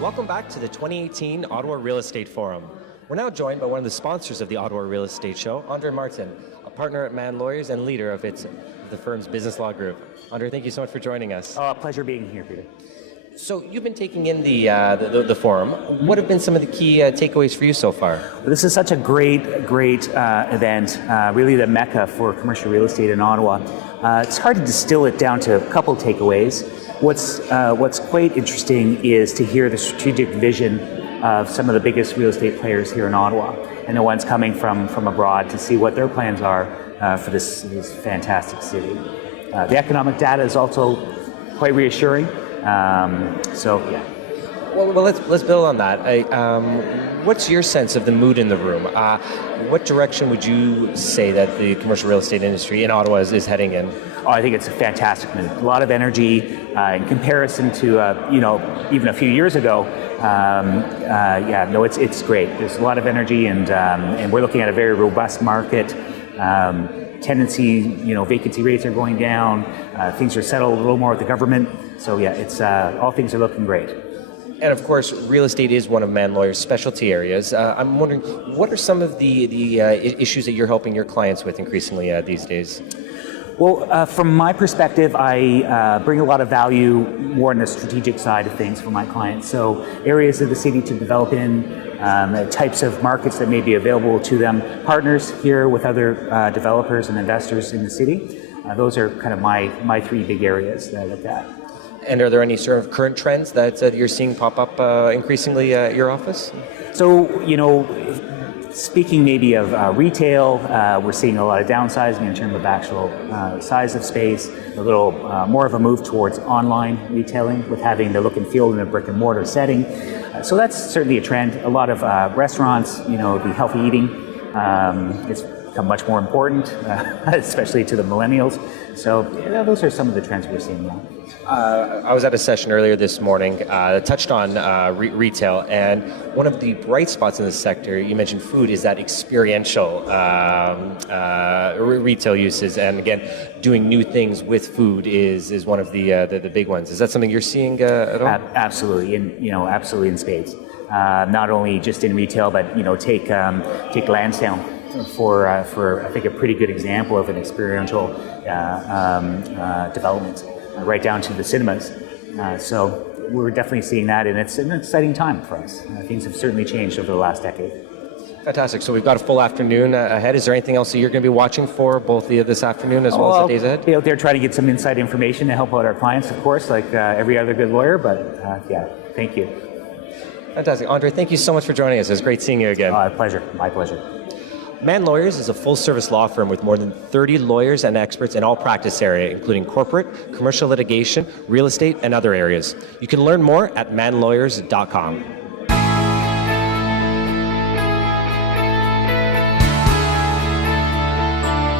Welcome back to the 2018 Ottawa Real Estate Forum. We're now joined by one of the sponsors of the Ottawa Real Estate Show, Andre Martin, a partner at Mann Lawyers and leader of the firm's business law group. Andre, thank you so much for joining us. Pleasure being here, Peter. So you've been taking in the forum. What have been some of the key takeaways for you so far? This is such a great event, really the mecca for commercial real estate in Ottawa. It's hard to distill it down to a couple takeaways. What's quite interesting is to hear the strategic vision of some of the biggest real estate players here in Ottawa, and the ones coming from abroad to see what their plans are for this fantastic city. The economic data is also quite reassuring. Yeah. Well, let's build on that. What's your sense of the mood in the room? What direction would you say that the commercial real estate industry in Ottawa is heading in? I think it's a fantastic mood. A lot of energy in comparison to even a few years ago. It's great. There's a lot of energy, and we're looking at a very robust market. Tenancy, vacancy rates are going down. Things are settled a little more with the government. So yeah, it's all things are looking great. And of course, real estate is one of Mann Lawyers' specialty areas. I'm wondering, what are some of the issues that you're helping your clients with increasingly these days? Well, from my perspective, I bring a lot of value more on the strategic side of things for my clients. So areas of the city to develop in, types of markets that may be available to them, partners here with other developers and investors in the city. Those are kind of my three big areas that I look at. And are there any sort of current trends that you're seeing pop up increasingly at your office? So, speaking maybe of retail, we're seeing a lot of downsizing in terms of actual size of space, a little more of a move towards online retailing with having the look and feel in a brick and mortar setting. So that's certainly a trend. A lot of restaurants, the healthy eating, it's become much more important, especially to the millennials. So those are some of the trends we're seeing now. I was at a session earlier this morning that touched on retail, and one of the bright spots in the sector, you mentioned food, is that experiential retail uses, and again, doing new things with food is one of the big ones. Is that something you're seeing at all? Absolutely, absolutely in spades. Not only just in retail, but take Lansdowne for I think a pretty good example of an experiential development. Right down to the cinemas. So we're definitely seeing that, and it's an exciting time for us. Things have certainly changed over the last decade. Fantastic. So we've got a full afternoon ahead. Is there anything else that you're going to be watching for both this afternoon as well as the days ahead? I'll be out there trying to get some inside information to help out our clients, of course, like every other good lawyer, but thank you. Fantastic. Andre, thank you so much for joining us. It was great seeing you again. Pleasure. My pleasure. Mann Lawyers is a full-service law firm with more than 30 lawyers and experts in all practice areas, including corporate, commercial litigation, real estate, and other areas. You can learn more at mannlawyers.com.